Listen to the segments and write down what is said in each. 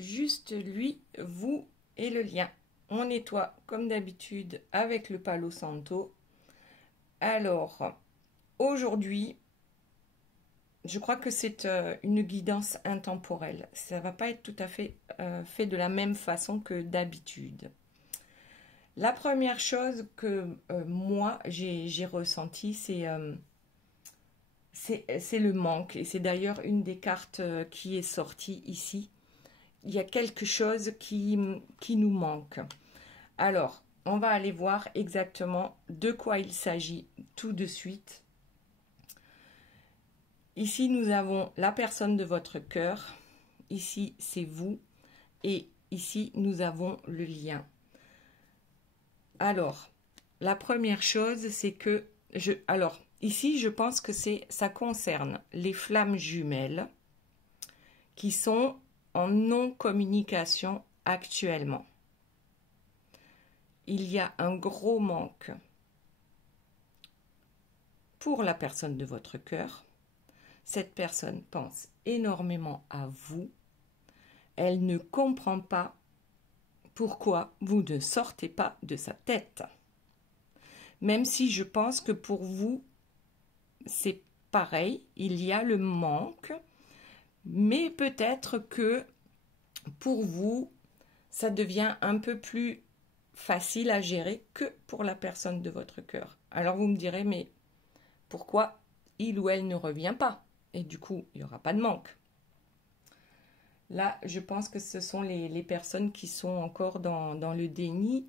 juste lui, vous et le lien. On nettoie comme d'habitude avec le Palo Santo. Alors, aujourd'hui, je crois que c'est une guidance intemporelle. Ça ne va pas être tout à fait fait de la même façon que d'habitude. La première chose que moi, j'ai ressenti, c'est le manque. Et c'est d'ailleurs une des cartes qui est sortie ici. Il y a quelque chose qui nous manque. Alors, on va aller voir exactement de quoi il s'agit tout de suite. Ici, nous avons la personne de votre cœur. Ici, c'est vous. Et ici, nous avons le lien. Alors, la première chose, c'est que... Alors, ici, je pense que ça concerne les flammes jumelles qui sont en non-communication actuellement. Il y a un gros manque pour la personne de votre cœur. Cette personne pense énormément à vous. Elle ne comprend pas pourquoi vous ne sortez pas de sa tête. Même si je pense que pour vous, c'est pareil, il y a le manque, mais peut-être que pour vous, ça devient un peu plus facile à gérer que pour la personne de votre cœur. Alors vous me direz, mais pourquoi il ou elle ne revient pas? Et du coup, il n'y aura pas de manque. Là, je pense que ce sont les personnes qui sont encore dans le déni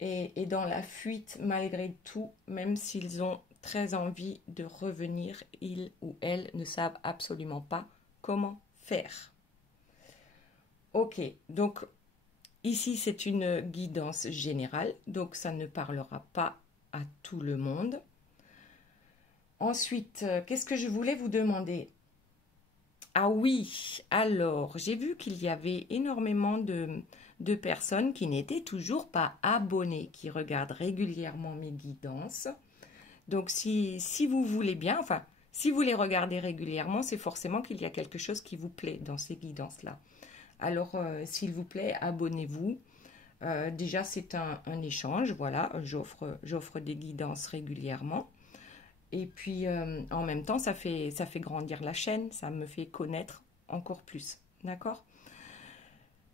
et dans la fuite malgré tout, même s'ils ont très envie de revenir, ils ou elles ne savent absolument pas comment faire. Ok, donc ici c'est une guidance générale, donc ça ne parlera pas à tout le monde. Ensuite, qu'est-ce que je voulais vous demander? Ah oui, alors, j'ai vu qu'il y avait énormément de personnes qui n'étaient toujours pas abonnées, qui regardent régulièrement mes guidances. Donc, si vous voulez bien, enfin, si vous les regardez régulièrement, c'est forcément qu'il y a quelque chose qui vous plaît dans ces guidances-là. Alors, s'il vous plaît, abonnez-vous. Déjà, c'est un échange, voilà, j'offre des guidances régulièrement. Et puis, en même temps, ça fait grandir la chaîne, ça me fait connaître encore plus. D'accord?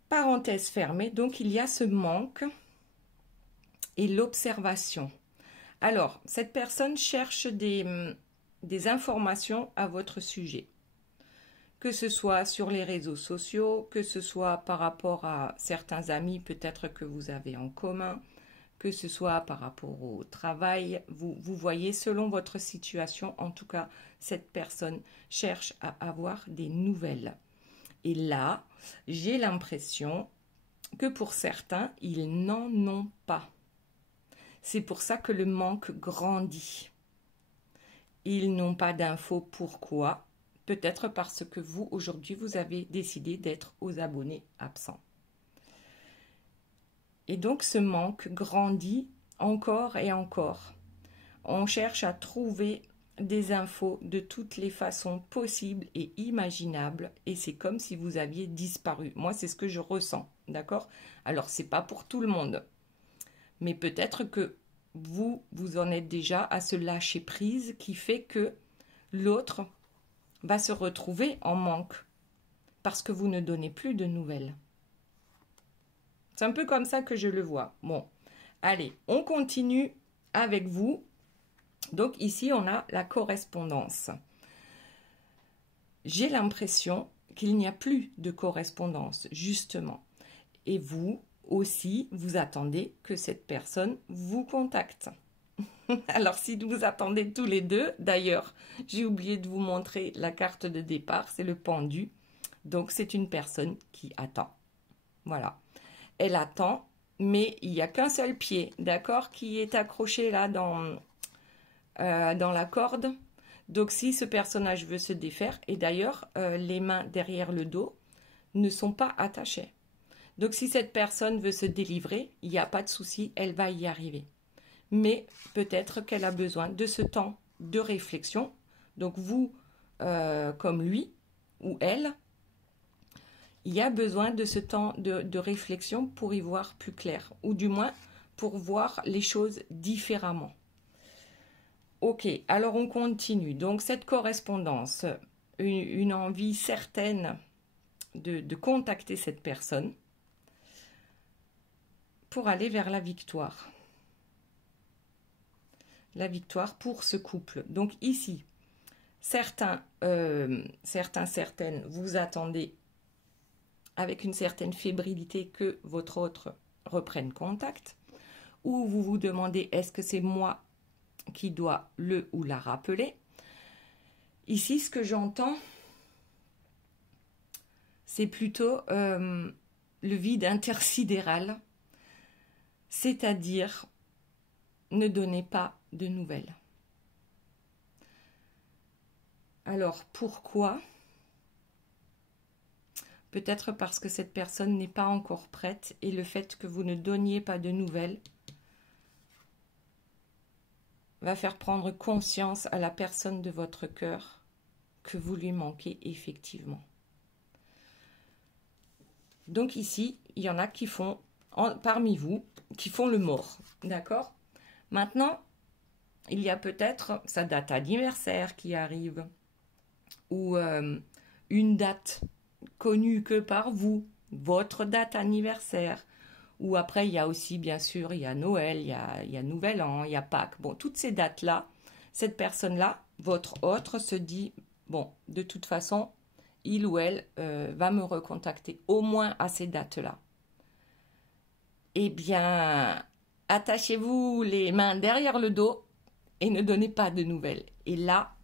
Parenthèse fermée, donc il y a ce manque et l'observation. Alors, cette personne cherche des informations à votre sujet. Que ce soit sur les réseaux sociaux, que ce soit par rapport à certains amis peut-être que vous avez en commun, que ce soit par rapport au travail, vous voyez, selon votre situation, en tout cas, cette personne cherche à avoir des nouvelles. Et là, j'ai l'impression que pour certains, ils n'en ont pas. C'est pour ça que le manque grandit. Ils n'ont pas d'infos. Pourquoi? Peut-être parce que vous, aujourd'hui, vous avez décidé d'être aux abonnés absents. Et donc, ce manque grandit encore et encore. On cherche à trouver des infos de toutes les façons possibles et imaginables. Et c'est comme si vous aviez disparu. Moi, c'est ce que je ressens. D'accord? Alors, c'est pas pour tout le monde. Mais peut-être que vous en êtes déjà à ce lâcher-prise qui fait que l'autre va se retrouver en manque. Parce que vous ne donnez plus de nouvelles. C'est un peu comme ça que je le vois. Bon, allez, on continue avec vous. Donc ici, on a la correspondance. J'ai l'impression qu'il n'y a plus de correspondance, justement. Et vous aussi, vous attendez que cette personne vous contacte. Alors, si vous attendez tous les deux, d'ailleurs, j'ai oublié de vous montrer la carte de départ, c'est le pendu. Donc, c'est une personne qui attend. Voilà. Elle attend, mais il n'y a qu'un seul pied, d'accord, qui est accroché là dans la corde. Donc, si ce personnage veut se défaire, et d'ailleurs, les mains derrière le dos ne sont pas attachées. Donc, si cette personne veut se délivrer, il n'y a pas de souci, elle va y arriver. Mais peut-être qu'elle a besoin de ce temps de réflexion. Donc, vous, comme lui ou elle, il y a besoin de ce temps de réflexion pour y voir plus clair, ou du moins pour voir les choses différemment. Ok, alors on continue. Donc cette correspondance, une envie certaine de contacter cette personne pour aller vers la victoire. La victoire pour ce couple. Donc ici, certaines, vous attendez avec une certaine fébrilité que votre autre reprenne contact, ou vous vous demandez est-ce que c'est moi qui dois le ou la rappeler. Ici, ce que j'entends, c'est plutôt le vide intersidéral, c'est-à-dire ne donnez pas de nouvelles. Alors, pourquoi ? Peut-être parce que cette personne n'est pas encore prête et le fait que vous ne donniez pas de nouvelles va faire prendre conscience à la personne de votre cœur que vous lui manquez effectivement. Donc ici, il y en a qui font, parmi vous, qui font le mort, d'accord ? Maintenant, il y a peut-être sa date anniversaire qui arrive, ou une date connue que par vous, votre date anniversaire. Ou après, il y a aussi, bien sûr, il y a Noël, il y a Nouvel An, il y a Pâques. Bon, toutes ces dates-là, cette personne-là, votre autre, se dit, bon, de toute façon, il ou elle va me recontacter, au moins à ces dates-là. Eh bien, attachez-vous les mains derrière le dos et ne donnez pas de nouvelles. Et là,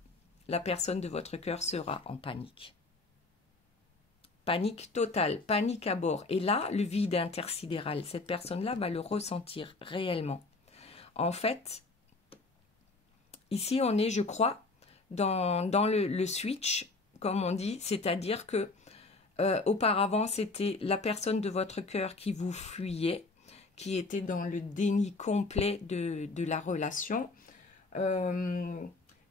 la personne de votre cœur sera en panique. Panique totale, panique à bord. Et là, le vide intersidéral, cette personne-là va le ressentir réellement. En fait, ici, on est, je crois, dans le switch, comme on dit, c'est-à-dire que auparavant, c'était la personne de votre cœur qui vous fuyait, qui était dans le déni complet de la relation,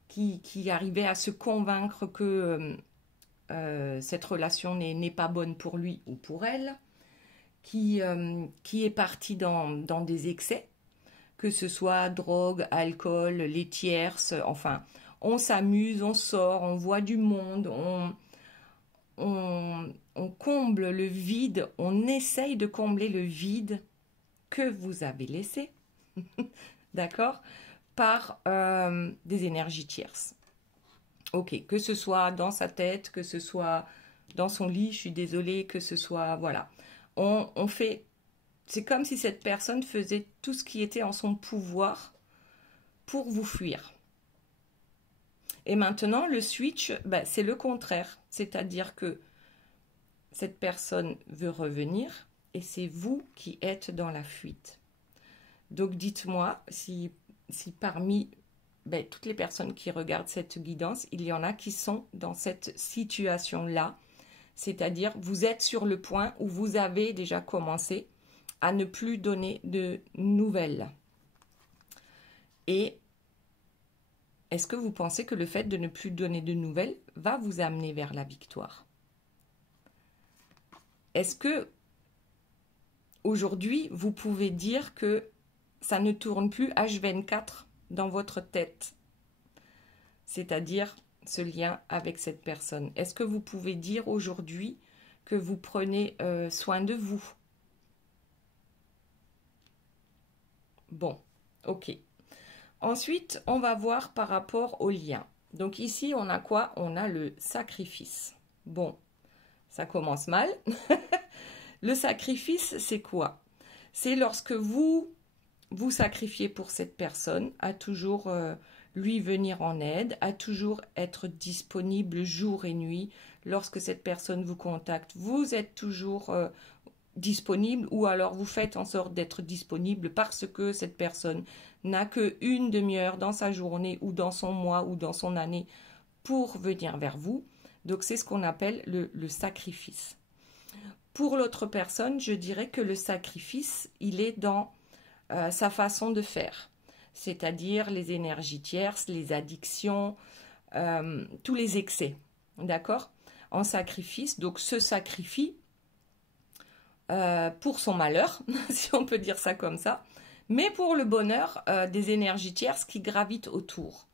qui arrivait à se convaincre que cette relation n'est pas bonne pour lui ou pour elle, qui est parti dans des excès, que ce soit drogue, alcool, les tierces, enfin, on s'amuse, on sort, on voit du monde, on comble le vide, on essaye de combler le vide que vous avez laissé, d'accord, par des énergies tierces. Ok, que ce soit dans sa tête, que ce soit dans son lit, je suis désolée, que ce soit, voilà. On fait, c'est comme si cette personne faisait tout ce qui était en son pouvoir pour vous fuir. Et maintenant, le switch, c'est le contraire. C'est-à-dire que cette personne veut revenir et c'est vous qui êtes dans la fuite. Donc dites-moi si parmi toutes les personnes qui regardent cette guidance, il y en a qui sont dans cette situation-là. C'est-à-dire, vous êtes sur le point où vous avez déjà commencé à ne plus donner de nouvelles. Et est-ce que vous pensez que le fait de ne plus donner de nouvelles va vous amener vers la victoire? Est-ce que aujourd'hui, vous pouvez dire que ça ne tourne plus H24 dans votre tête, c'est-à-dire ce lien avec cette personne? Est-ce que vous pouvez dire aujourd'hui que vous prenez soin de vous? Bon, ok. Ensuite, on va voir par rapport au lien. Donc ici, on a quoi? On a le sacrifice. Bon, ça commence mal. Le sacrifice, c'est quoi? C'est lorsque vous sacrifiez pour cette personne, à toujours lui venir en aide, à toujours être disponible jour et nuit. Lorsque cette personne vous contacte, vous êtes toujours disponible, ou alors vous faites en sorte d'être disponible parce que cette personne n'a qu'une demi-heure dans sa journée ou dans son mois ou dans son année pour venir vers vous. Donc c'est ce qu'on appelle le sacrifice. Pour l'autre personne, je dirais que le sacrifice, il est dans sa façon de faire, c'est-à-dire les énergies tierces, les addictions, tous les excès, d'accord? En sacrifice, donc se sacrifie pour son malheur, si on peut dire ça comme ça, mais pour le bonheur des énergies tierces qui gravitent autour.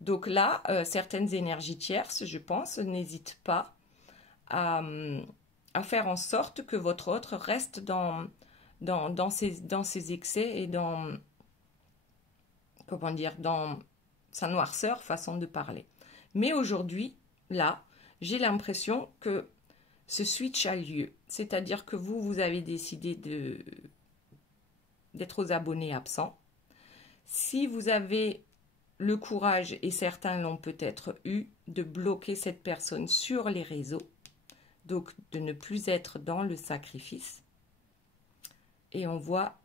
Donc là, certaines énergies tierces, je pense, n'hésitent pas à faire en sorte que votre autre reste dans ses excès et dans, comment dire, dans sa noirceur, façon de parler. Mais aujourd'hui, là, j'ai l'impression que ce switch a lieu. C'est-à-dire que vous avez décidé d'être aux abonnés absents. Si vous avez le courage, et certains l'ont peut-être eu, de bloquer cette personne sur les réseaux, donc de ne plus être dans le sacrifice, et on voit,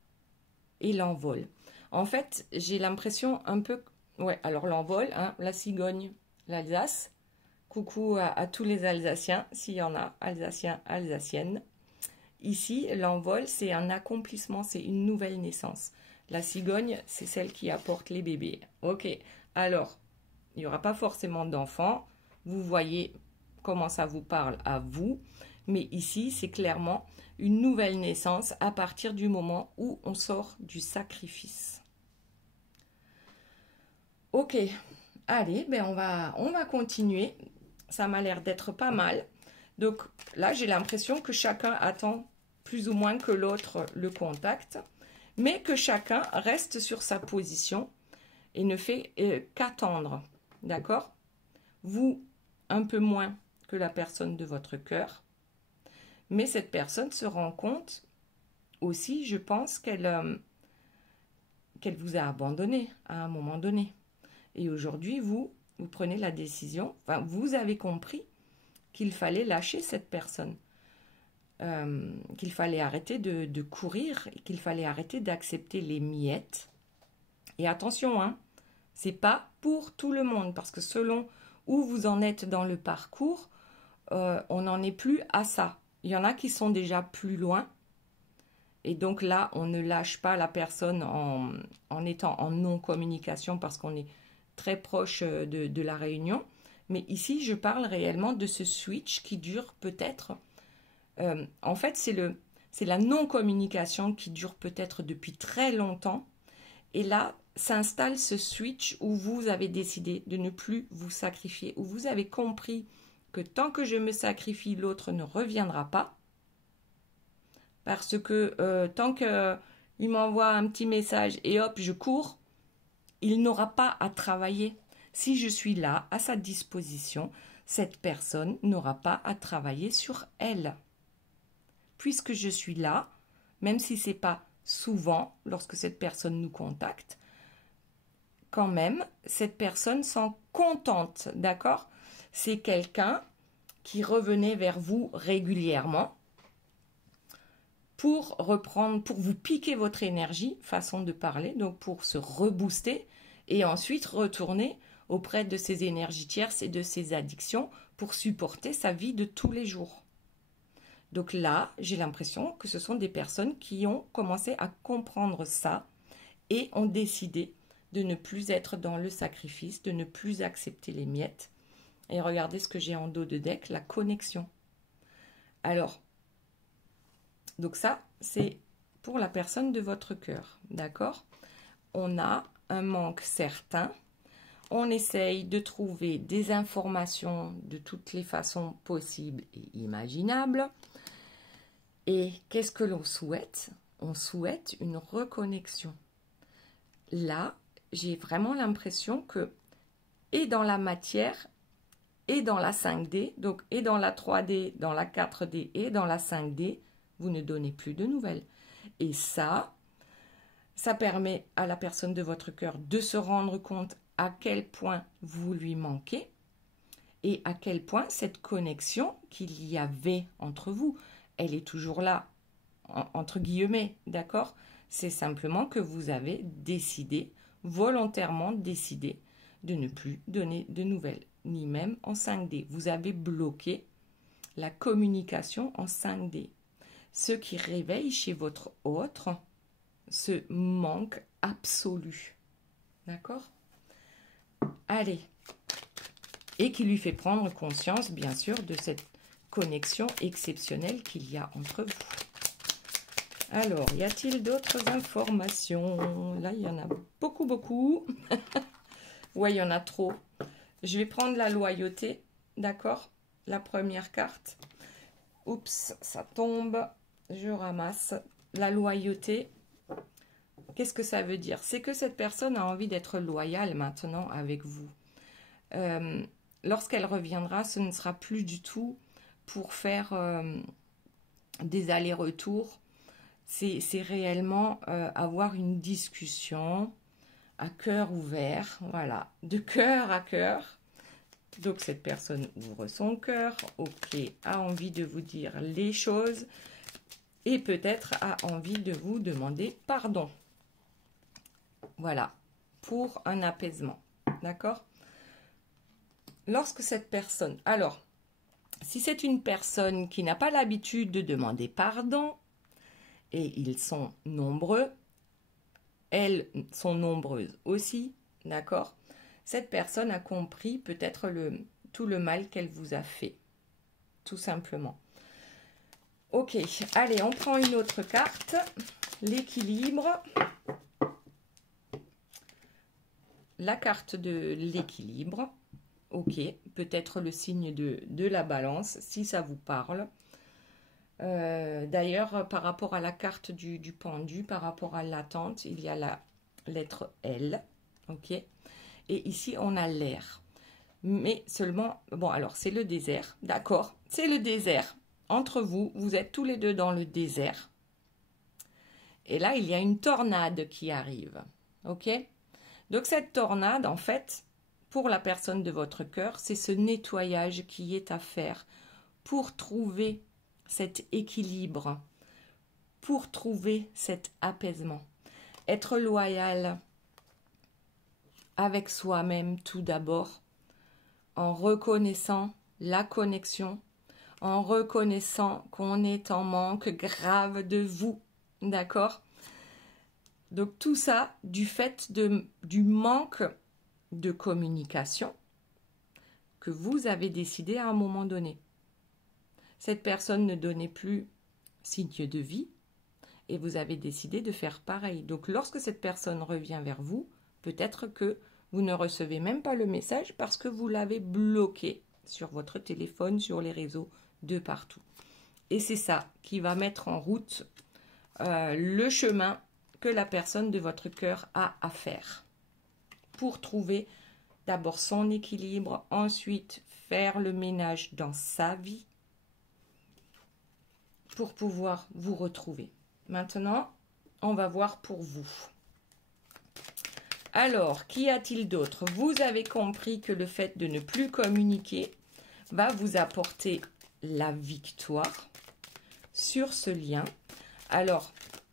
et l'envol. En fait, j'ai l'impression un peu, ouais, alors l'envol, hein, la cigogne, l'Alsace, coucou à tous les Alsaciens, s'il y en a, Alsaciens, Alsaciennes. Ici, l'envol, c'est un accomplissement, c'est une nouvelle naissance. La cigogne, c'est celle qui apporte les bébés. Ok, alors, il n'y aura pas forcément d'enfants. Vous voyez comment ça vous parle à vous. Mais ici, c'est clairement une nouvelle naissance à partir du moment où on sort du sacrifice. Ok, allez, ben on va continuer. Ça m'a l'air d'être pas mal. Donc là, j'ai l'impression que chacun attend plus ou moins que l'autre le contacte, mais que chacun reste sur sa position et ne fait qu'attendre. D'accord? Vous, un peu moins que la personne de votre cœur, mais cette personne se rend compte aussi, je pense, qu'elle vous a abandonné à un moment donné. Et aujourd'hui, vous prenez la décision, enfin, vous avez compris qu'il fallait lâcher cette personne, qu'il fallait arrêter de courir, et qu'il fallait arrêter d'accepter les miettes. Et attention, hein, c'est pas pour tout le monde, parce que selon où vous en êtes dans le parcours, on n'en est plus à ça. Il y en a qui sont déjà plus loin, et donc là, on ne lâche pas la personne en étant en non-communication, parce qu'on est très proche de la réunion. Mais ici, je parle réellement de ce switch qui dure peut-être... en fait, c'est la non-communication qui dure peut-être depuis très longtemps. Et là, s'installe ce switch où vous avez décidé de ne plus vous sacrifier, où vous avez compris que tant que je me sacrifie, l'autre ne reviendra pas. Parce que tant qu'il m'envoie un petit message et hop, je cours, il n'aura pas à travailler. Si je suis là, à sa disposition, cette personne n'aura pas à travailler sur elle. Puisque je suis là, même si ce n'est pas souvent lorsque cette personne nous contacte, quand même, cette personne s'en contente, d'accord? C'est quelqu'un qui revenait vers vous régulièrement pour reprendre, pour vous piquer votre énergie, façon de parler, donc pour se rebooster et ensuite retourner auprès de ses énergies tierces et de ses addictions pour supporter sa vie de tous les jours. Donc là, j'ai l'impression que ce sont des personnes qui ont commencé à comprendre ça et ont décidé de ne plus être dans le sacrifice, de ne plus accepter les miettes. Et regardez ce que j'ai en dos de deck, la connexion. Alors, donc ça, c'est pour la personne de votre cœur, d'accord? On a un manque certain. On essaye de trouver des informations de toutes les façons possibles et imaginables. Et qu'est-ce que l'on souhaite? On souhaite une reconnexion. Là, j'ai vraiment l'impression que, et dans la matière, et dans la 5D, donc et dans la 3D, dans la 4D et dans la 5D, vous ne donnez plus de nouvelles. Et ça permet à la personne de votre cœur de se rendre compte à quel point vous lui manquez et à quel point cette connexion qu'il y avait entre vous, elle est toujours là, entre guillemets, d'accord? C'est simplement que vous avez décidé, volontairement décidé, de ne plus donner de nouvelles, ni même en 5D. Vous avez bloqué la communication en 5D. Ce qui réveille chez votre autre ce manque absolu. D'accord? Allez. Et qui lui fait prendre conscience, bien sûr, de cette connexion exceptionnelle qu'il y a entre vous. Alors, y a-t-il d'autres informations? Là, il y en a beaucoup, beaucoup. Ouais, il y en a trop. Je vais prendre la loyauté, d'accord? La première carte. Oups, ça tombe. Je ramasse. La loyauté. Qu'est-ce que ça veut dire? C'est que cette personne a envie d'être loyale maintenant avec vous. Lorsqu'elle reviendra, ce ne sera plus du tout pour faire des allers-retours. C'est réellement avoir une discussion à cœur ouvert, voilà, de cœur à cœur. Donc cette personne ouvre son cœur, ok, a envie de vous dire les choses et peut-être a envie de vous demander pardon. Voilà, pour un apaisement, d'accord? Lorsque cette personne, alors, si c'est une personne qui n'a pas l'habitude de demander pardon, et ils sont nombreux, elles sont nombreuses aussi, d'accord? Cette personne a compris peut-être tout le mal qu'elle vous a fait, tout simplement. Ok, allez, on prend une autre carte, l'équilibre. La carte de l'équilibre, ok, peut-être le signe de la balance, si ça vous parle. D'ailleurs, par rapport à la carte du pendu, par rapport à l'attente, il y a la lettre L, ok? Et ici, on a l'air. Mais seulement, bon, alors c'est le désert, d'accord? C'est le désert. Entre vous, vous êtes tous les deux dans le désert. Et là, il y a une tornade qui arrive, ok? Donc cette tornade, en fait, pour la personne de votre cœur, c'est ce nettoyage qui est à faire pour trouver cet équilibre, pour trouver cet apaisement. Être loyal avec soi-même tout d'abord, en reconnaissant la connexion, en reconnaissant qu'on est en manque grave de vous, d'accord? Donc tout ça du fait du manque de communication que vous avez décidé à un moment donné. Cette personne ne donnait plus signe de vie et vous avez décidé de faire pareil. Donc lorsque cette personne revient vers vous, peut-être que vous ne recevez même pas le message parce que vous l'avez bloqué sur votre téléphone, sur les réseaux, de partout. Et c'est ça qui va mettre en route le chemin que la personne de votre cœur a à faire pour trouver d'abord son équilibre, ensuite faire le ménage dans sa vie pour pouvoir vous retrouver. Maintenant, on va voir pour vous. Alors, qu'y a-t-il d'autre? Vous avez compris que le fait de ne plus communiquer va vous apporter la victoire sur ce lien. Alors,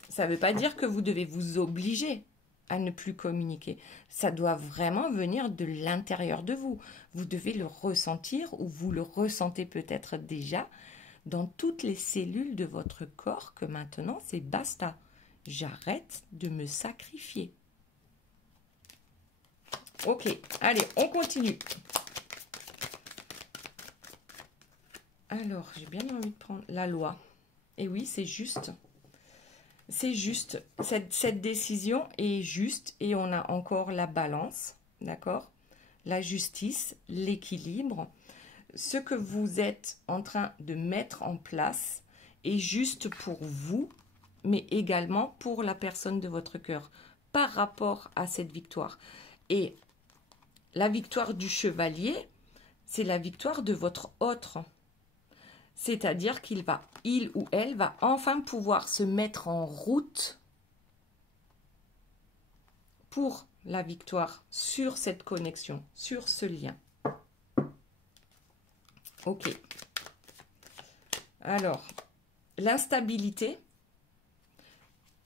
ça ne veut pas dire que vous devez vous obliger à ne plus communiquer. Ça doit vraiment venir de l'intérieur de vous. Vous devez le ressentir ou vous le ressentez peut-être déjà dans toutes les cellules de votre corps que maintenant c'est basta. J'arrête de me sacrifier. Ok, allez, on continue. Alors, j'ai bien envie de prendre la loi. Et oui, c'est juste. C'est juste. Cette décision est juste et on a encore la balance, d'accord? La justice, l'équilibre. Ce que vous êtes en train de mettre en place est juste pour vous, mais également pour la personne de votre cœur, par rapport à cette victoire. Et la victoire du chevalier, c'est la victoire de votre autre. C'est-à-dire il ou elle va enfin pouvoir se mettre en route pour la victoire sur cette connexion, sur ce lien. Ok. Alors, l'instabilité,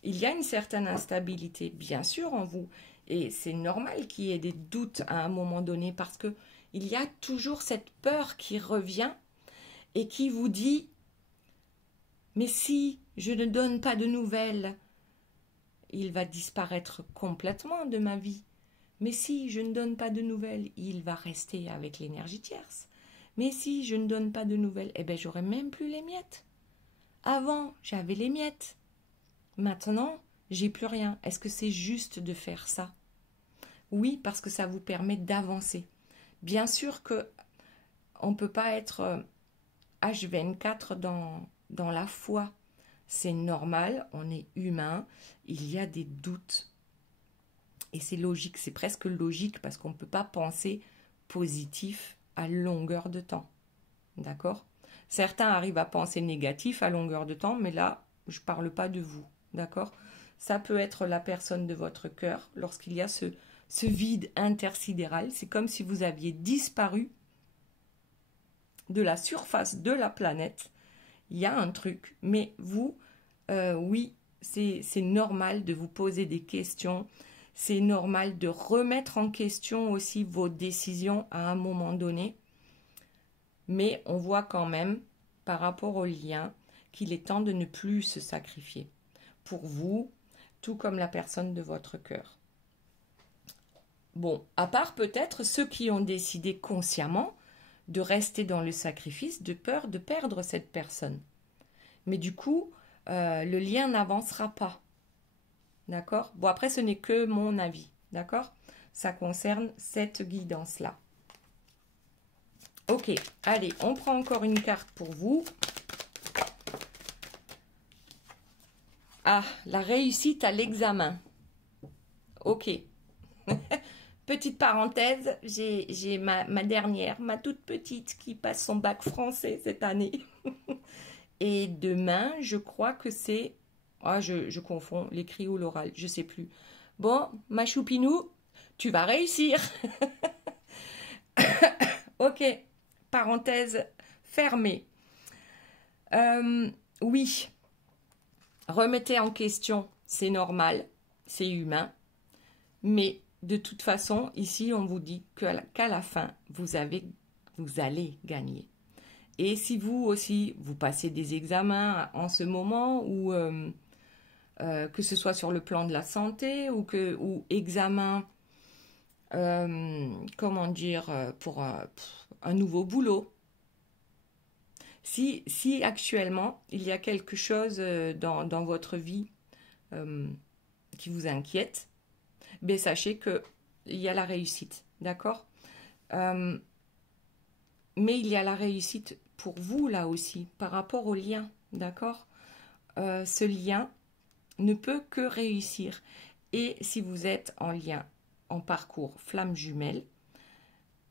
il y a une certaine instabilité, bien sûr, en vous. Et c'est normal qu'il y ait des doutes à un moment donné parce que il y a toujours cette peur qui revient et qui vous dit « Mais si je ne donne pas de nouvelles, il va disparaître complètement de ma vie. Mais si je ne donne pas de nouvelles, il va rester avec l'énergie tierce. Mais si je ne donne pas de nouvelles, eh bien, j'aurai même plus les miettes. Avant, j'avais les miettes. maintenant, j'ai plus rien. Est-ce que c'est juste de faire ça? Oui, parce que ça vous permet d'avancer. Bien sûr que on ne peut pas être H24 dans la foi. C'est normal, on est humain, il y a des doutes. Et c'est logique, c'est presque logique parce qu'on ne peut pas penser positif à longueur de temps. D'accord? Certains arrivent à penser négatif à longueur de temps, mais là, je ne parle pas de vous. D'accord? Ça peut être la personne de votre cœur lorsqu'il y a ce vide intersidéral. C'est comme si vous aviez disparu de la surface de la planète. Il y a un truc, mais vous, oui, c'est normal de vous poser des questions. C'est normal de remettre en question aussi vos décisions à un moment donné. Mais on voit quand même, par rapport au lien, qu'il est temps de ne plus se sacrifier. Pour vous, tout comme la personne de votre cœur. Bon, à part peut-être ceux qui ont décidé consciemment de rester dans le sacrifice de peur de perdre cette personne. Mais du coup, le lien n'avancera pas. D'accord? Bon, après, ce n'est que mon avis. D'accord? Ça concerne cette guidance-là. Ok, allez, on prend encore une carte pour vous. Ah, la réussite à l'examen. Ok. Petite parenthèse, j'ai ma dernière, ma toute petite, qui passe son bac français cette année. Et demain, je crois que c'est... Ah, je confonds l'écrit ou l'oral, je sais plus. Bon, ma choupinou, tu vas réussir. Ok, parenthèse fermée. Oui, remettez en question, c'est normal, c'est humain. Mais de toute façon, ici, on vous dit qu'à la fin, vous allez gagner. Et si vous aussi, vous passez des examens en ce moment, ou que ce soit sur le plan de la santé, ou examen, comment dire, pour un nouveau boulot. Si actuellement, il y a quelque chose dans votre vie qui vous inquiète, ben sachez qu'il y a la réussite, d'accord? Mais il y a la réussite pour vous là aussi, par rapport au lien, d'accord? Ce lien ne peut que réussir. Et si vous êtes en lien, en parcours flamme jumelle,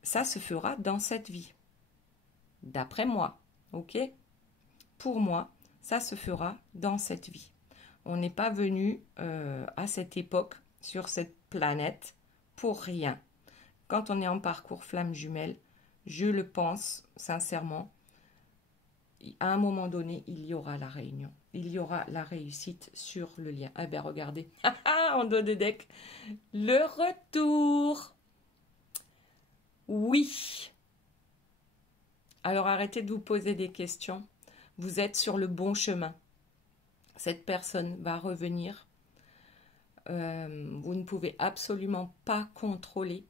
ça se fera dans cette vie. D'après moi, ok? Pour moi, ça se fera dans cette vie. On n'est pas venu à cette époque, sur cette planète, pour rien. Quand on est en parcours flamme jumelle, je le pense sincèrement, à un moment donné, il y aura la réunion. Il y aura la réussite sur le lien. Ah ben regardez, en dos de deck, le retour. Oui. Alors arrêtez de vous poser des questions. Vous êtes sur le bon chemin. Cette personne va revenir. Vous ne pouvez absolument pas contrôler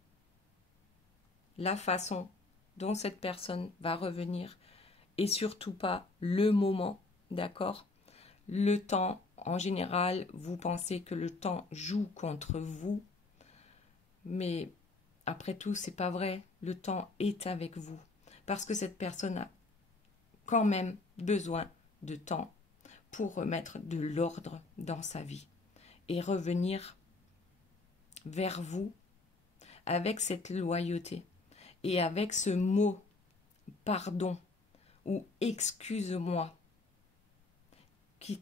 la façon dont cette personne va revenir et surtout pas le moment, d'accord? Le temps, en général, vous pensez que le temps joue contre vous, mais après tout, c'est pas vrai. Le temps est avec vous parce que cette personne a quand même besoin de temps pour remettre de l'ordre dans sa vie et revenir vers vous avec cette loyauté et avec ce mot pardon ou excuse-moi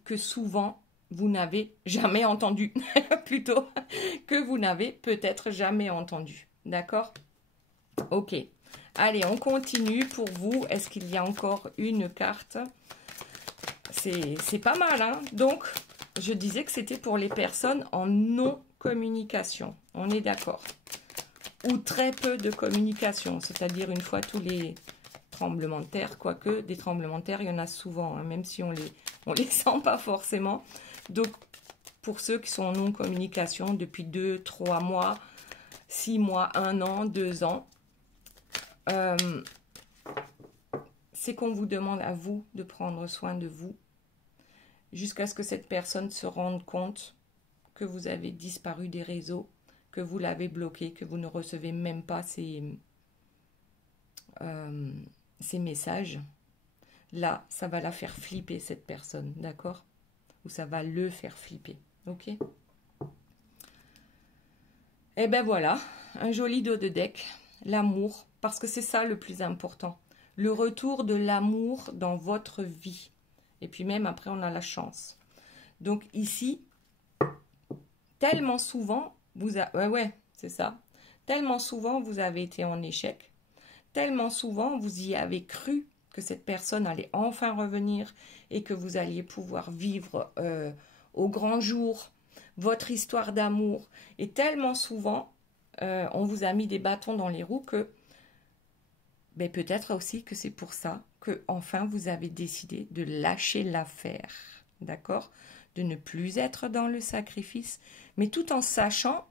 que souvent vous n'avez jamais entendu, plutôt que vous n'avez peut-être jamais entendu. D'accord? Ok. Allez, on continue pour vous. Est-ce qu'il y a encore une carte? C'est pas mal, hein? Donc, je disais que c'était pour les personnes en non-communication. On est d'accord? Ou très peu de communication, c'est-à-dire une fois tous les tremblements de terre, quoique des tremblements de terre, il y en a souvent, hein, même si on les sent pas forcément. Donc, pour ceux qui sont en non-communication depuis 2, 3 mois, 6 mois, 1 an, 2 ans, c'est qu'on vous demande à vous de prendre soin de vous. jusqu'à ce que cette personne se rende compte que vous avez disparu des réseaux, que vous l'avez bloqué, que vous ne recevez même pas ces messages. Là, ça va la faire flipper, cette personne, d'accord? Ou ça va le faire flipper, ok? Et ben voilà, un joli dos de deck, l'amour, parce que c'est ça le plus important. Le retour de l'amour dans votre vie. Et puis même après, on a la chance. Donc ici, tellement souvent, ouais, c'est ça. Tellement souvent, vous avez été en échec. Tellement souvent, vous y avez cru que cette personne allait enfin revenir et que vous alliez pouvoir vivre au grand jour votre histoire d'amour. Et tellement souvent, on vous a mis des bâtons dans les roues que peut-être aussi que c'est pour ça que enfin vous avez décidé de lâcher l'affaire, d'accord? De ne plus être dans le sacrifice, mais tout en sachant,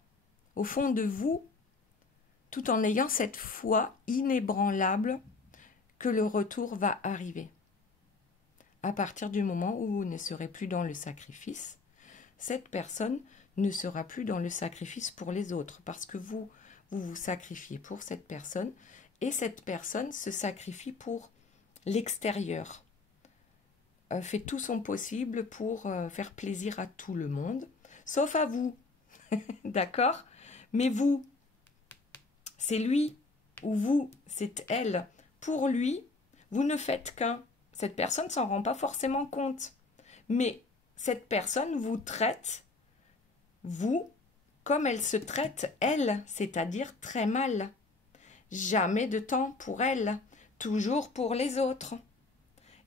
au fond de vous, tout en ayant cette foi inébranlable que le retour va arriver. À partir du moment où vous ne serez plus dans le sacrifice, cette personne ne sera plus dans le sacrifice pour les autres, parce que vous vous sacrifiez pour cette personne, et cette personne se sacrifie pour l'extérieur. Fait tout son possible pour faire plaisir à tout le monde, sauf à vous. D'accord? Mais vous, c'est lui, ou vous, c'est elle. Pour lui, vous ne faites qu'un. Cette personne ne s'en rend pas forcément compte. Mais cette personne vous traite, vous, comme elle se traite, elle, c'est-à-dire très mal. Jamais de temps pour elle, toujours pour les autres.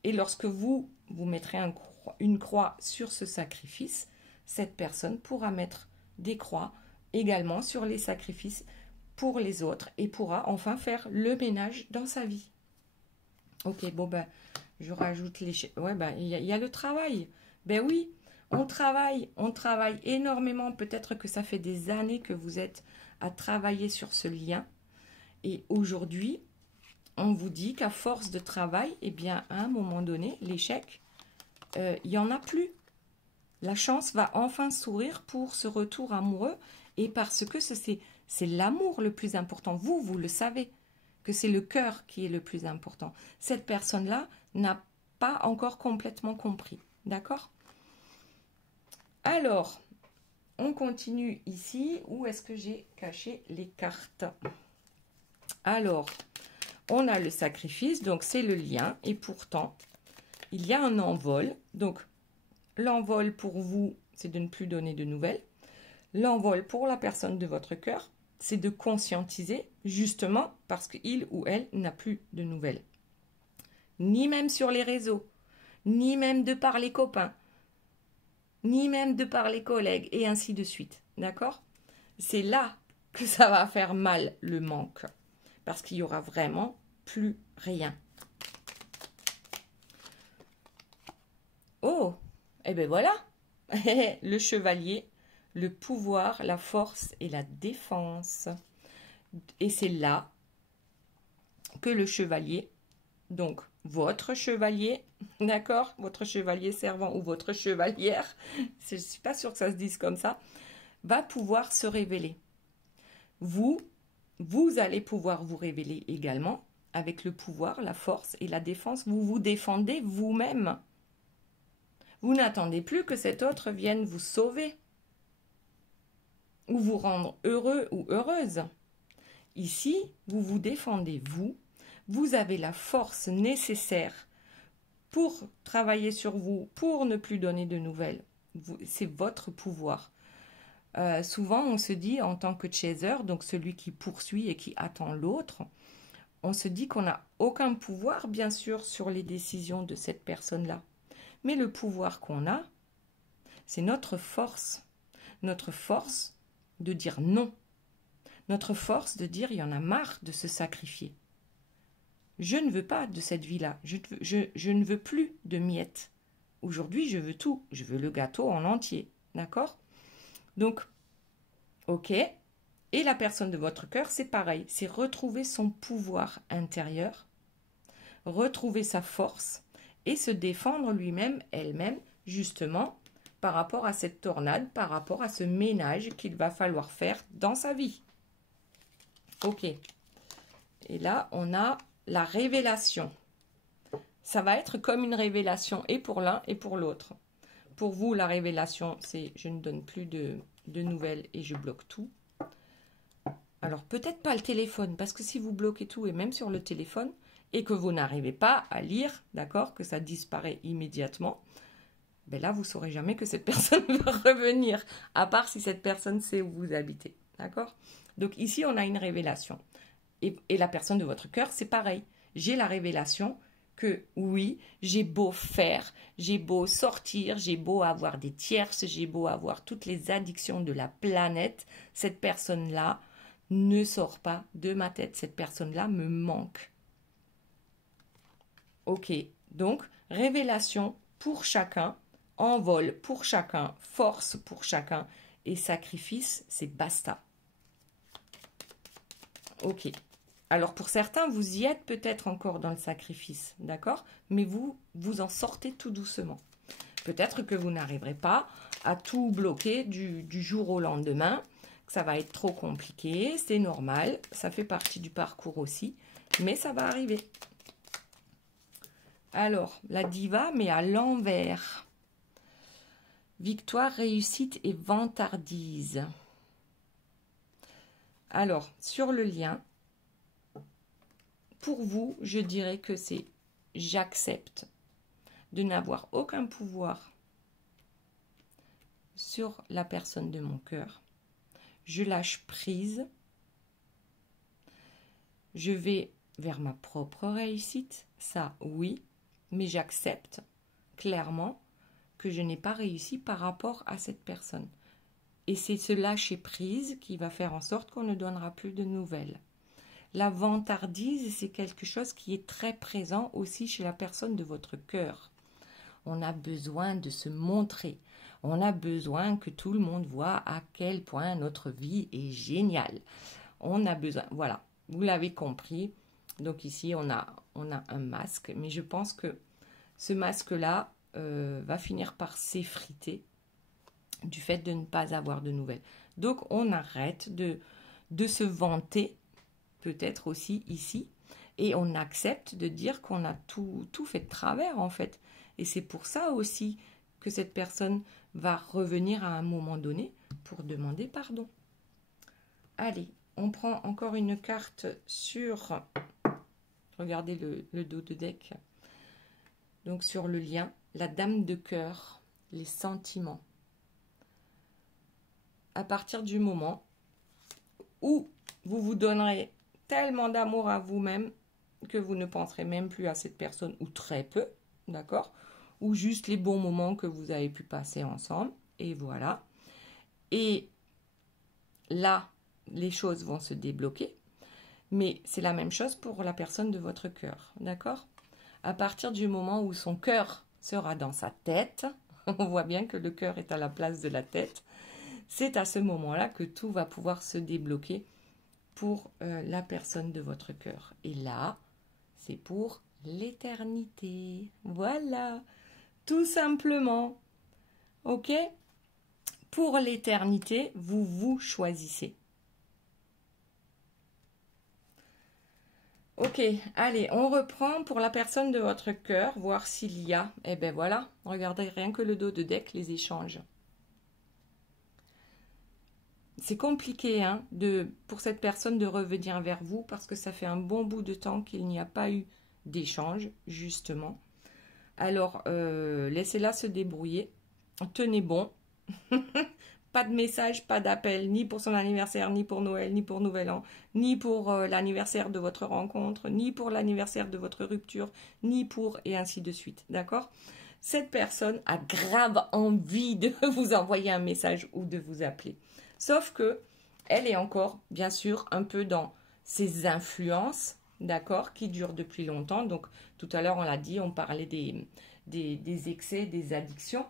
Et lorsque vous mettrez une croix sur ce sacrifice, cette personne pourra mettre des croix également sur les sacrifices pour les autres et pourra enfin faire le ménage dans sa vie. Ok, bon je rajoute les... Ouais, il y a le travail. Ben oui, on travaille énormément. Peut-être que ça fait des années que vous êtes à travailler sur ce lien. Et aujourd'hui, on vous dit qu'à force de travail, à un moment donné, l'échec, il n'y en a plus. La chance va enfin sourire pour ce retour amoureux et parce que c'est l'amour le plus important. Vous le savez, que c'est le cœur qui est le plus important. Cette personne-là n'a pas encore complètement compris. D'accord? Alors, on continue ici. Où est-ce que j'ai caché les cartes? Alors, on a le sacrifice, donc c'est le lien. Et pourtant, il y a un envol. Donc, l'envol pour vous, c'est de ne plus donner de nouvelles. L'envol pour la personne de votre cœur, c'est de conscientiser, justement, parce qu'il ou elle n'a plus de nouvelles. Ni même sur les réseaux, ni même de par les copains, ni même de par les collègues, et ainsi de suite. D'accord? C'est là que ça va faire mal, le manque. Parce qu'il y aura vraiment plus rien. Oh, et bien voilà, le chevalier, le pouvoir, la force et la défense. Et c'est là que le chevalier, donc votre chevalier, d'accord, votre chevalier servant ou votre chevalière, je ne suis pas sûre que ça se dise comme ça, va pouvoir se révéler. Vous allez pouvoir vous révéler également avec le pouvoir, la force et la défense. Vous vous défendez vous-même. Vous n'attendez plus que cet autre vienne vous sauver ou vous rendre heureux ou heureuse. Ici, vous vous défendez vous. Vous avez la force nécessaire pour travailler sur vous, pour ne plus donner de nouvelles. C'est votre pouvoir. Souvent, on se dit en tant que chaser, donc celui qui poursuit et qui attend l'autre, on se dit qu'on n'a aucun pouvoir, bien sûr, sur les décisions de cette personne-là. Mais le pouvoir qu'on a, c'est notre force. Notre force de dire non. Notre force de dire il y en a marre de se sacrifier. Je ne veux pas de cette vie-là. Je ne veux plus de miettes. Aujourd'hui, je veux tout. Je veux le gâteau en entier. D'accord? Donc, ok. Et la personne de votre cœur, c'est pareil. C'est retrouver son pouvoir intérieur, retrouver sa force et se défendre lui-même, elle-même, justement, par rapport à cette tornade, par rapport à ce ménage qu'il va falloir faire dans sa vie. Ok. Et là, on a la révélation. Ça va être comme une révélation et pour l'un et pour l'autre. Pour vous, la révélation, c'est je ne donne plus de nouvelles et je bloque tout. Alors, peut-être pas le téléphone, parce que si vous bloquez tout, et même sur le téléphone, et que vous n'arrivez pas à lire, d'accord, que ça disparaît immédiatement, ben là, vous ne saurez jamais que cette personne va revenir, à part si cette personne sait où vous habitez, d'accord? Donc ici, on a une révélation. Et la personne de votre cœur, c'est pareil. J'ai la révélation que oui, j'ai beau faire, j'ai beau sortir, j'ai beau avoir des tierces, j'ai beau avoir toutes les addictions de la planète, cette personne-là ne sort pas de ma tête. Cette personne-là me manque. Ok, donc révélation pour chacun, envol pour chacun, force pour chacun et sacrifice, c'est basta. Ok. Alors pour certains, vous y êtes peut-être encore dans le sacrifice, d'accord? Mais vous en sortez tout doucement. Peut-être que vous n'arriverez pas à tout bloquer du jour au lendemain, que ça va être trop compliqué, c'est normal, ça fait partie du parcours aussi, mais ça va arriver. Alors, la diva, mais à l'envers. Victoire, réussite et vantardise. Alors, sur le lien, pour vous, je dirais que c'est j'accepte de n'avoir aucun pouvoir sur la personne de mon cœur. Je lâche prise. Je vais vers ma propre réussite, ça oui, mais j'accepte clairement que je n'ai pas réussi par rapport à cette personne. Et c'est ce lâcher prise qui va faire en sorte qu'on ne donnera plus de nouvelles. La vantardise, c'est quelque chose qui est très présent aussi chez la personne de votre cœur. On a besoin de se montrer. On a besoin que tout le monde voit à quel point notre vie est géniale. On a besoin, voilà, vous l'avez compris. Donc ici, on a un masque, mais je pense que ce masque-là va finir par s'effriter du fait de ne pas avoir de nouvelles. Donc, on arrête de se vanter, peut-être aussi ici, et on accepte de dire qu'on a tout fait de travers, en fait. Et c'est pour ça aussi que cette personne va revenir à un moment donné pour demander pardon. Allez, on prend encore une carte sur... Regardez le dos de deck. Donc, sur le lien, la dame de cœur, les sentiments. À partir du moment où vous vous donnerez tellement d'amour à vous-même que vous ne penserez même plus à cette personne, ou très peu, d'accord? Ou juste les bons moments que vous avez pu passer ensemble, et voilà. Et là, les choses vont se débloquer, mais c'est la même chose pour la personne de votre cœur, d'accord? À partir du moment où son cœur sera dans sa tête, on voit bien que le cœur est à la place de la tête, c'est à ce moment-là que tout va pouvoir se débloquer pour la personne de votre cœur. Et là, c'est pour l'éternité. Voilà, tout simplement. Ok? Pour l'éternité, vous choisissez. Ok, allez, on reprend pour la personne de votre cœur, voir s'il y a. Eh ben voilà, regardez rien que le dos de deck, les échanges. C'est compliqué hein, pour cette personne de revenir vers vous parce que ça fait un bon bout de temps qu'il n'y a pas eu d'échange, justement. Alors, laissez-la se débrouiller. Tenez bon. Pas de message, pas d'appel, ni pour son anniversaire, ni pour Noël, ni pour Nouvel An, ni pour l'anniversaire de votre rencontre, ni pour l'anniversaire de votre rupture, ni pour... et ainsi de suite, d'accord? Cette personne a grave envie de vous envoyer un message ou de vous appeler. Sauf que elle est encore, bien sûr, un peu dans ses influences, d'accord, qui durent depuis longtemps. Donc, tout à l'heure, on l'a dit, on parlait des excès, des addictions.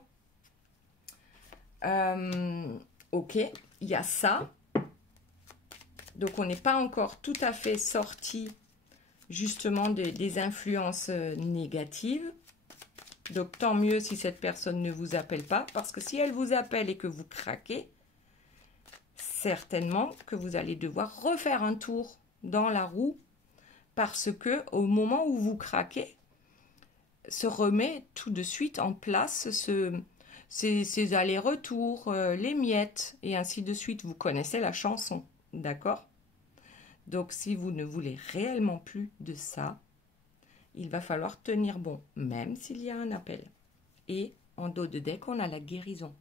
Ok, il y a ça. Donc, on n'est pas encore tout à fait sorti, justement, des influences négatives. Donc, tant mieux si cette personne ne vous appelle pas, parce que si elle vous appelle et que vous craquez, certainement que vous allez devoir refaire un tour dans la roue, parce que au moment où vous craquez, se remet tout de suite en place ces allers-retours, les miettes, et ainsi de suite. Vous connaissez la chanson, d'accord? Donc, si vous ne voulez réellement plus de ça, il va falloir tenir bon, même s'il y a un appel. Et en dos de deck, on a la guérison.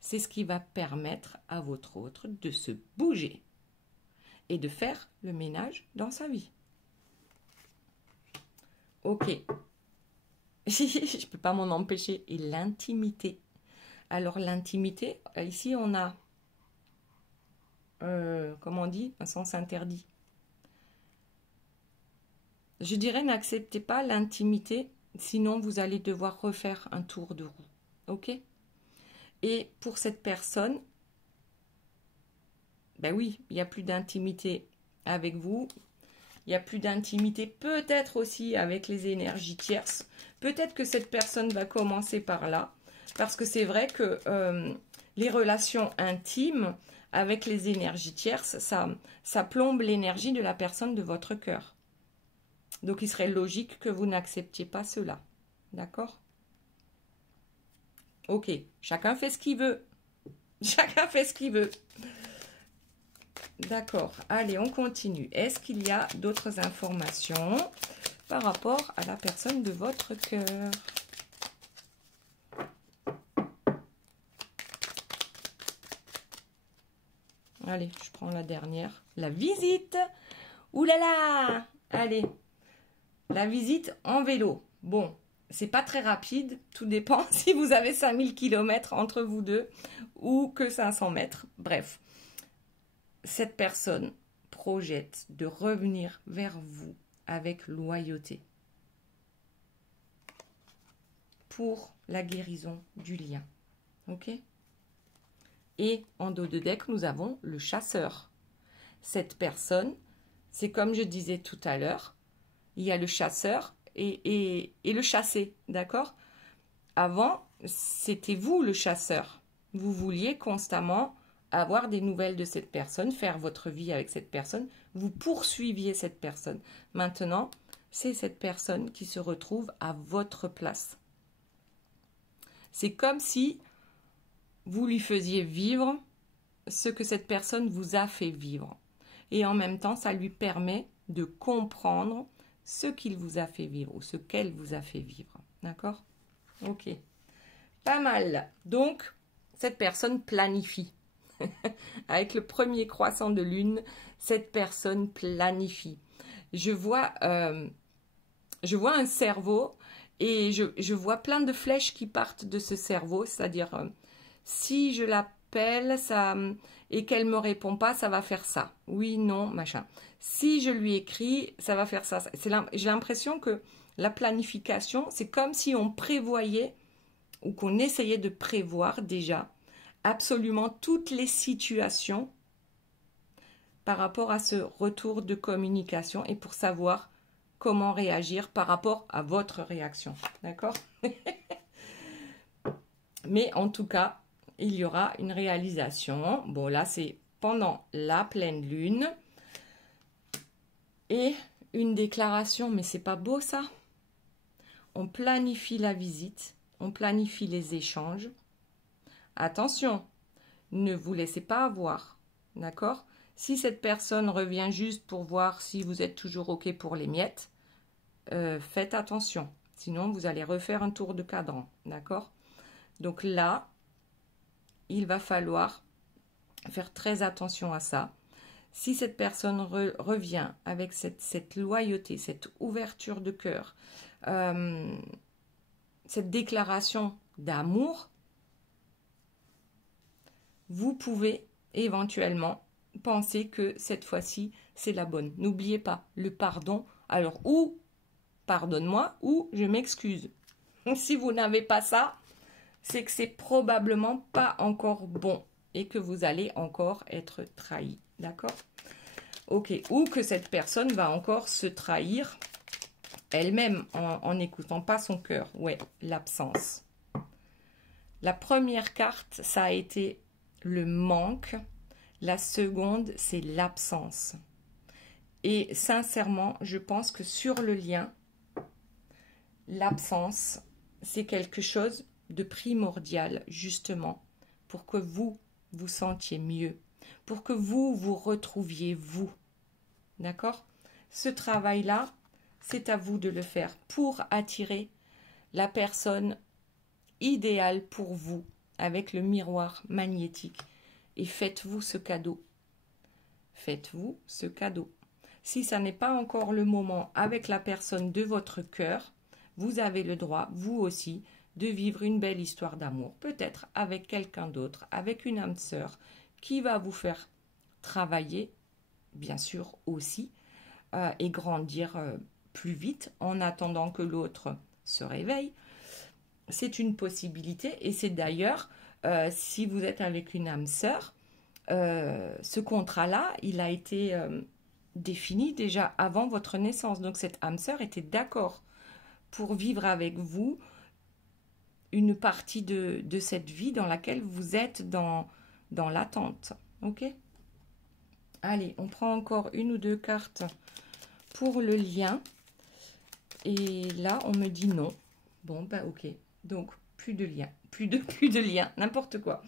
C'est ce qui va permettre à votre autre de se bouger et de faire le ménage dans sa vie. Ok. Je ne peux pas m'en empêcher. Et l'intimité. Alors, l'intimité, ici, on a, comment on dit, un sens interdit. Je dirais, n'acceptez pas l'intimité, sinon vous allez devoir refaire un tour de roue. Ok? Et pour cette personne, ben oui, il n'y a plus d'intimité avec vous. Il n'y a plus d'intimité, peut-être aussi avec les énergies tierces. Peut-être que cette personne va commencer par là. Parce que c'est vrai que les relations intimes avec les énergies tierces, ça plombe l'énergie de la personne de votre cœur. Donc, il serait logique que vous n'acceptiez pas cela. D'accord? Ok, chacun fait ce qu'il veut. Chacun fait ce qu'il veut. D'accord, allez, on continue. Est-ce qu'il y a d'autres informations par rapport à la personne de votre cœur? Allez, je prends la dernière. La visite. Ouh là là! Allez, la visite en vélo. Bon, c'est pas très rapide. Tout dépend si vous avez 5000 km entre vous deux ou que 500 mètres. Bref, cette personne projette de revenir vers vous avec loyauté pour la guérison du lien. Ok? Et en dos de deck, nous avons le chasseur. Cette personne, c'est comme je disais tout à l'heure, il y a le chasseur et le chassé, d'accord? Avant, c'était vous le chasseur. Vous vouliez constamment avoir des nouvelles de cette personne, faire votre vie avec cette personne. Vous poursuiviez cette personne. Maintenant, c'est cette personne qui se retrouve à votre place. C'est comme si vous lui faisiez vivre ce que cette personne vous a fait vivre. Et en même temps, ça lui permet de comprendre ce qu'il vous a fait vivre ou ce qu'elle vous a fait vivre. D'accord? Ok. Pas mal. Donc, cette personne planifie. Avec le premier croissant de lune, cette personne planifie. Je vois un cerveau et je vois plein de flèches qui partent de ce cerveau, c'est-à-dire si je l'appelle et qu'elle ne me répond pas, ça va faire ça. Oui, non, machin. Si je lui écris, ça va faire ça. J'ai l'impression que la planification, c'est comme si on prévoyait ou qu'on essayait de prévoir déjà absolument toutes les situations par rapport à ce retour de communication et pour savoir comment réagir par rapport à votre réaction. D'accord? Mais en tout cas, il y aura une réalisation. Bon, là, c'est pendant la pleine lune. Et une déclaration. Mais c'est pas beau, ça? On planifie la visite. On planifie les échanges. Attention, ne vous laissez pas avoir. D'accord? Si cette personne revient juste pour voir si vous êtes toujours OK pour les miettes, faites attention. Sinon, vous allez refaire un tour de cadran. D'accord? Donc là, il va falloir faire très attention à ça. Si cette personne revient avec cette loyauté, cette ouverture de cœur, cette déclaration d'amour, vous pouvez éventuellement penser que cette fois-ci, c'est la bonne. N'oubliez pas le pardon. Alors, ou pardonne-moi, ou je m'excuse. Si vous n'avez pas ça, c'est que c'est probablement pas encore bon et que vous allez encore être trahi. D'accord? Ok. Ou que cette personne va encore se trahir elle-même en n'écoutant pas son cœur. Ouais, l'absence. La première carte, ça a été le manque. La seconde, c'est l'absence. Et sincèrement, je pense que sur le lien, l'absence, c'est quelque chose de primordial, justement, pour que vous vous sentiez mieux, pour que vous vous retrouviez vous. D'accord? Ce travail-là, c'est à vous de le faire pour attirer la personne idéale pour vous avec le miroir magnétique. Et faites-vous ce cadeau. Faites-vous ce cadeau. Si ça n'est pas encore le moment avec la personne de votre cœur, vous avez le droit, vous aussi, de vivre une belle histoire d'amour. Peut-être avec quelqu'un d'autre, avec une âme sœur, qui va vous faire travailler, bien sûr aussi, et grandir plus vite en attendant que l'autre se réveille. C'est une possibilité et c'est d'ailleurs, si vous êtes avec une âme sœur, ce contrat-là, il a été défini déjà avant votre naissance. Donc cette âme sœur était d'accord pour vivre avec vous une partie de cette vie dans laquelle vous êtes dans l'attente. Ok? Allez, on prend encore une ou deux cartes pour le lien. Et là, on me dit non. Bon, ben ok. Donc, plus de lien. Plus de lien. N'importe quoi.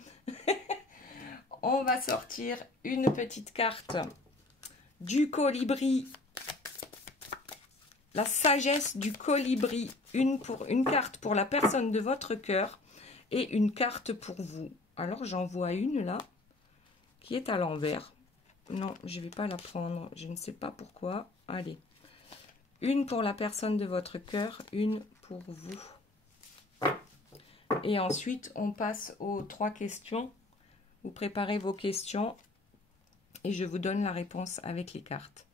On va sortir une petite carte du colibri. La sagesse du colibri. Une carte pour la personne de votre cœur et une carte pour vous. Alors, j'en vois une là qui est à l'envers. Non, je ne vais pas la prendre. Je ne sais pas pourquoi. Allez. Une pour la personne de votre cœur, une pour vous. Et ensuite, on passe aux 3 questions. Vous préparez vos questions et je vous donne la réponse avec les cartes.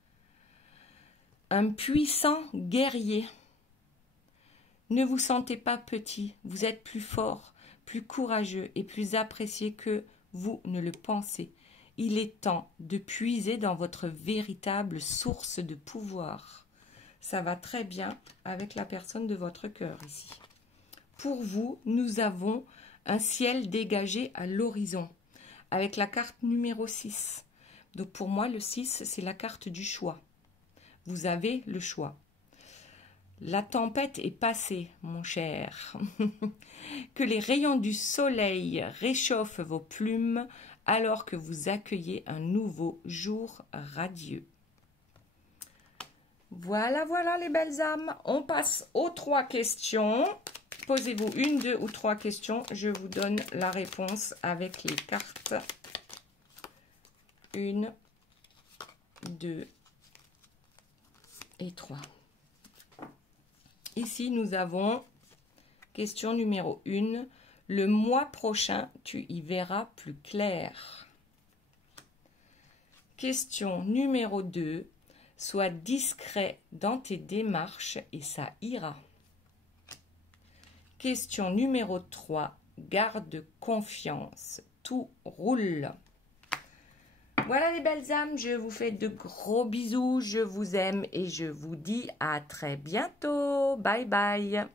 Un puissant guerrier. Ne vous sentez pas petit, vous êtes plus fort, plus courageux et plus apprécié que vous ne le pensez. Il est temps de puiser dans votre véritable source de pouvoir. Ça va très bien avec la personne de votre cœur ici. Pour vous, nous avons un ciel dégagé à l'horizon avec la carte numéro 6. Donc pour moi, le 6, c'est la carte du choix. Vous avez le choix. La tempête est passée, mon cher. Que les rayons du soleil réchauffent vos plumes alors que vous accueillez un nouveau jour radieux. Voilà, voilà les belles âmes. On passe aux 3 questions. Posez-vous 1, 2 ou 3 questions. Je vous donne la réponse avec les cartes. 1, 2 et 3. Ici, nous avons question numéro 1. Le mois prochain, tu y verras plus clair. Question numéro 2. Sois discret dans tes démarches et ça ira. Question numéro 3. Garde confiance. Tout roule. Voilà les belles âmes, je vous fais de gros bisous, je vous aime et je vous dis à très bientôt. Bye bye.